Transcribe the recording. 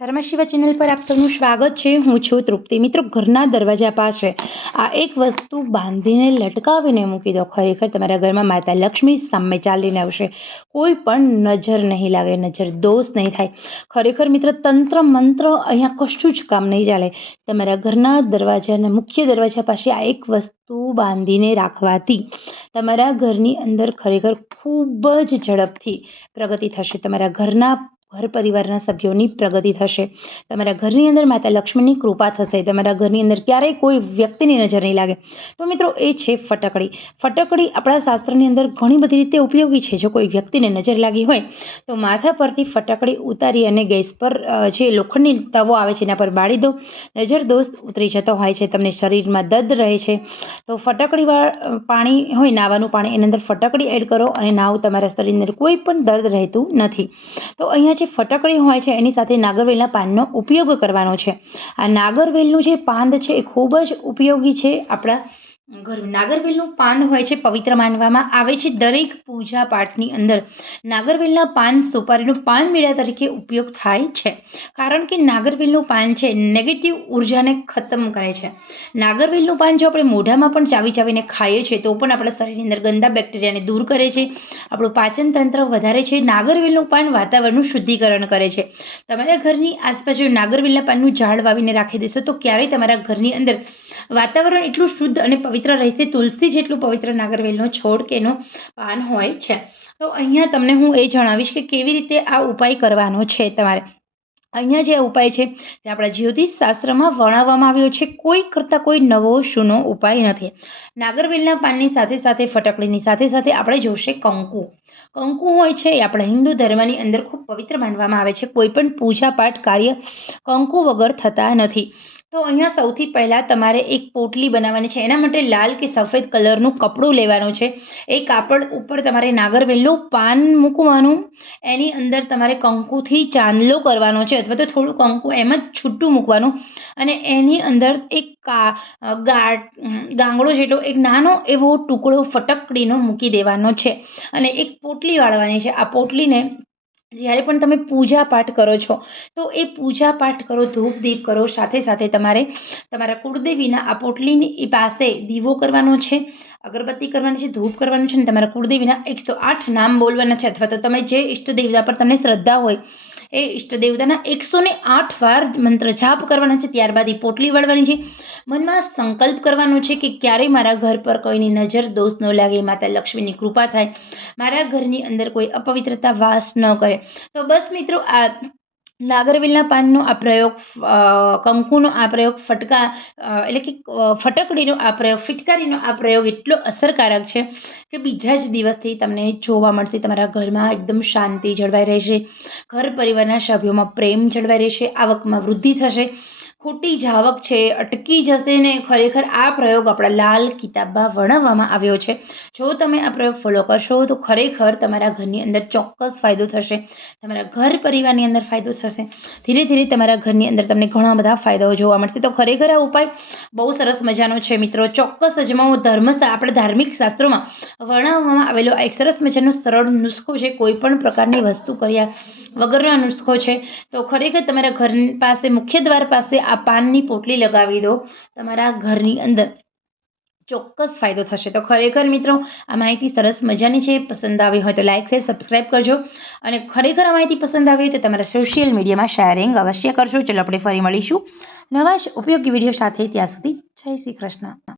ધર્મશિવા channel પર આપ સૌનું સ્વાગત છે. હું છું તૃપ્તિ. મિત્રો, ઘરના દરવાજા પાસે આ એક વસ્તુ બાંધીને, લટકાવીને મૂકી દો. ખરેખર તમારા ઘરમાં માતા લક્ષ્મી સામે ચાલીને આવશે. કોઈ પણ નજર નહીં લાગે, નજર દોષ નહીં થાય. ખરેખર મિત્ર, તંત્ર મંત્ર અહીંયા કશું જ કામ નહીં ચાલે. તમારા ઘરના દરવાજાના મુખ્ય દરવાજા પાસે આ એક વસ્તુ બાંધીને રાખવાથી તમારા ઘરની અંદર ખરેખર ખૂબ જ ઝડપથી પ્રગતિ થશે. તમારા ઘરના ઘર પરિવારના સભ્યોની પ્રગતિ થશે. તમારા ઘરની અંદર માતા લક્ષ્મીની કૃપા થશે. તમારા ઘરની અંદર ક્યારેય કોઈ વ્યક્તિની નજર નહીં લાગે. તો મિત્રો, એ છે ફટકડી. ફટકડી આપણા શાસ્ત્રની અંદર ઘણી બધી રીતે ઉપયોગી છે. જો કોઈ વ્યક્તિને નજર લાગી હોય, તો માથા પરથી ફટકડી ઉતારી અને ગેસ પર જે લોખંડની તવો આવે છે, એના પર બાળી દો. નજર દોષ ઉતરી જતો હોય છે. તમને શરીરમાં દર્દ રહે છે. તો ફટકડી પાણી હોય, નાવાનું પાણી એની અંદર ફટકડી એડ કરો અને નાવ તમારા શરીરની અંદર કોઈ પણ દર્દ રહેતું નથી. તો અહીંયા જે ફટકડી હોય છે, એની સાથે નાગરવેલના પાનનો ઉપયોગ કરવાનો છે. આ નાગરવેલનું જે પાંદ છે, એ ખૂબ જ ઉપયોગી છે આપણા ઘર નાગરવેલનું પાન હોય છે પવિત્ર માનવામાં આવે છે દરેક પૂજા પાઠની અંદર. નાગરવેલના પાન સુપારીનું પાન મેળા તરીકે ઉપયોગ થાય છે. કારણ કે નાગરવેલનું પાન છે નેગેટિવ ઉર્જાને ખતમ કરે છે. નાગરવેલનું પાન જો આપણે મોઢામાં પણ ચાવી ચાવીને ખાઈએ છીએ તો પણ આપણા શરીરની અંદર ગંદા બેક્ટેરિયાને દૂર કરે છે. આપણું પાચન તંત્ર વધારે છે. નાગરવેલનું પાન વાતાવરણનું શુદ્ધિકરણ કરે છે. તમારા ઘરની આસપાસ જો નાગરવેલના પાનનું ઝાડ વાવીને રાખી દેશો તો ક્યારેય તમારા ઘરની અંદર વાતાવરણ એટલું શુદ્ધ અને પવિત્ર રહેશે. તુલસી જેટલું પવિત્ર નાગરવેલનો છોડ કે એનું પાન હોય છે. તો અહીંયા તમને હું એ જણાવીશ કે કેવી રીતે આ ઉપાય કરવાનો છે તમારે. અહીંયા જે ઉપાય છે તે આપણા જ્યોતિષ શાસ્ત્રમાં વર્ણવવામાં આવ્યો છે, કોઈ કરતાં કોઈ નવો શૂનો ઉપાય નથી. નાગરવેલના પાનની સાથે સાથે, ફટકડીની સાથે સાથે આપણે જોશે કંકુ. કંકુ હોય છે એ આપણા હિન્દુ ધર્મની અંદર ખૂબ પવિત્ર માનવામાં આવે છે. કોઈ પણ પૂજા પાઠ કાર્ય કંકુ વગર થતા નથી. તો અહીંયા સૌથી પહેલાં તમારે એક પોટલી બનાવવાની છે. એના માટે લાલ કે સફેદ કલરનું કપડું લેવાનું છે. એ કાપડ ઉપર તમારે નાગરવેલનું પાન મૂકવાનું. એની અંદર તમારે કંકુથી ચાંદલો કરવાનો છે અથવા તો થોડું કંકુ એમ જ છૂટું મૂકવાનું. અને એની અંદર એક કા ગાંગડો જેટલો એક નાનો એવો ટુકડો ફટકડીનો મૂકી દેવાનો છે. અને એક પોટલી વાળવાની છે. આ પોટલીને જ્યારે પણ તમે પૂજા પાઠ કરો છો, તો એ પૂજા પાઠ કરો, ધૂપ દીપ કરો, સાથે સાથે તમારે તમારા કુળદેવીના આ પોટલીની પાસે દીવો કરવાનો છે, અગરબત્તી કરવાની છે, ધૂપ કરવાનું છે અને તમારા કુળદેવીના એકસો આઠ નામ બોલવાના છે, અથવા તો તમે જે ઈષ્ટ દેવતા પર તમને શ્રદ્ધા હોય એ ઈષ્ટ દેવતાના એકસો ને આઠ વાર મંત્ર જાપ કરવાના છે, ત્યારબાદ એ પોટલી વળવાની છે. મનમાં સંકલ્પ કરવાનો છે કે ક્યારેય મારા ઘર પર કોઈની નજર દોષ ન લાગે માતા લક્ષ્મીની કૃપા થાય. મારા ઘરની અંદર કોઈ અપવિત્રતા વાસ ન કરે. તો બસ મિત્રો, આ નાગરવેલના પાનનો આ પ્રયોગ કંકુનો આ પ્રયોગ, ફટકા એટલે કે ફટકડીનો આ પ્રયોગ, ફિટકારીનો આ પ્રયોગ એટલો અસરકારક છે કે બીજા જ દિવસથી તમને જોવા મળશે, તમારા ઘરમાં એકદમ શાંતિ જળવાઈ રહેશે, ઘર પરિવારના સભ્યોમાં પ્રેમ જળવાઈ રહેશે, આવકમાં વૃદ્ધિ થશે ખોટી જાવક છે, અટકી જશે ને ખરેખર આ પ્રયોગ આપણા લાલ કિતાબમાં વર્ણવવામાં આવ્યો છે. જો તમે આ પ્રયોગ ફોલો કરશો તો ખરેખર તમારા ઘરની અંદર ચોક્કસ ફાયદો થશે. તમારા ઘર પરિવારની અંદર ફાયદો થશે. ધીરે ધીરે તમારા ઘરની અંદર તમને ઘણા બધા ફાયદાઓ જોવા મળશે. તો ખરેખર આ ઉપાય બહુ સરસ મજાનો છે મિત્રો. ચોક્કસ અજમાવો ધર્મ આપણા ધાર્મિક શાસ્ત્રોમાં વર્ણવવામાં આવેલો આ એક સરસ મજાનો સરળ નુસ્ખો છે, કોઈ પણ પ્રકારની વસ્તુ કર્યા વગરનો નુસ્ખો છે. તો ખરેખર તમારા ઘર પાસે મુખ્ય દ્વાર પાસે આ પાનની પોટલી લગાવી દો, તમારા ઘરની અંદર ચોક્કસ ફાયદો થશે. તો ખરેખર મિત્રો, આ માહિતી સરસ મજાની છે. પસંદ આવી હોય તો લાઇક શેર સબસ્ક્રાઈબ કરજો. અને ખરેખર આ માહિતી પસંદ આવી હોય તો તમારા સોશિયલ મીડિયામાં શેરિંગ અવશ્ય કરજો. ચલો આપણે ફરી મળીશું નવા ઉપયોગી વીડિયો સાથે. ત્યાં સુધી જય શ્રી કૃષ્ણ.